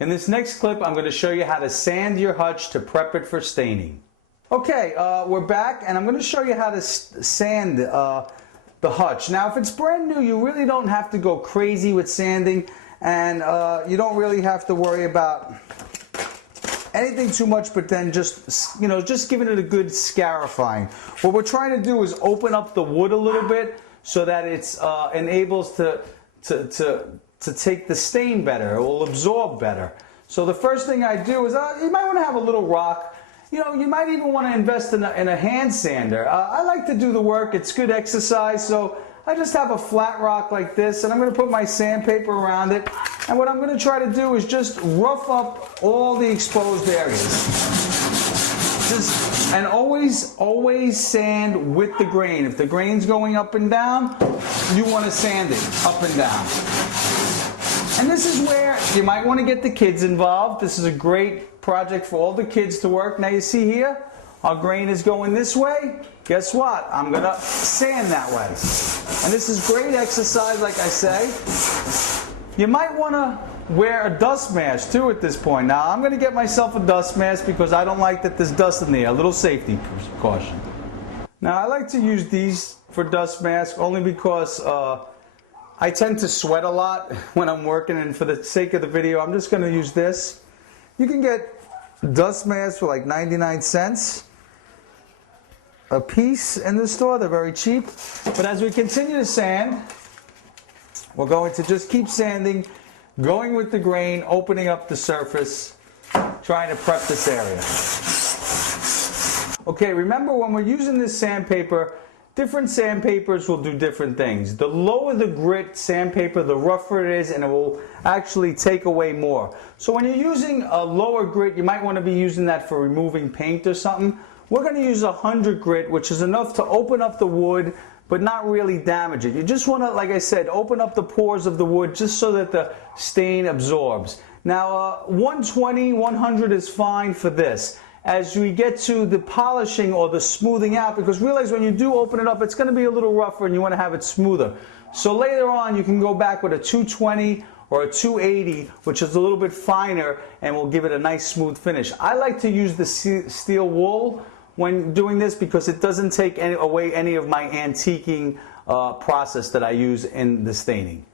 In this next clip, I'm going to show you how to sand your hutch to prep it for staining. Okay, we're back, and I'm going to show you how to sand the hutch. Now, if it's brand new, you really don't have to go crazy with sanding, and you don't really have to worry about anything too much, but then just giving it a good scarifying. What we're trying to do is open up the wood a little bit so that it's enables to take the stain better. It will absorb better. So the first thing I do is you might want to have a little rock. You might even want to invest in a hand sander. I like to do the work. It's good exercise. So I just have a flat rock like this, and I'm going to put my sandpaper around it. And what I'm going to try to do is just rough up all the exposed areas. And always sand with the grain. If the grain's going up and down, you want to sand it up and down. And this is where you might want to get the kids involved. This is a great project for all the kids to work. Now you see here, our grain is going this way. Guess what? I'm going to sand that way. And this is great exercise, like I say. You might want to wear a dust mask too at this point. Now I'm going to get myself a dust mask because I don't like that there's dust in there. A little safety precaution. Now I like to use these for dust masks only because I tend to sweat a lot when I'm working, and for the sake of the video, I'm just going to use this. You can get dust masks for like 99 cents a piece in the store. They're very cheap. But as we continue to sand, we're going to just keep sanding, going with the grain, opening up the surface, trying to prep this area. Okay, remember when we're using this sandpaper, different sandpapers will do different things. The lower the grit sandpaper, the rougher it is, and it will actually take away more. So when you're using a lower grit, you might want to be using that for removing paint or something. We're going to use 100 grit, which is enough to open up the wood, but not really damage it. You just want to, like I said, open up the pores of the wood just so that the stain absorbs. Now, 120, 100 is fine for this. As we get to the polishing or the smoothing out, because realize when you do open it up, it's going to be a little rougher and you want to have it smoother. So later on, you can go back with a 220 or a 280, which is a little bit finer and will give it a nice smooth finish. I like to use the steel wool when doing this because it doesn't take away any of my antiquing process that I use in the staining.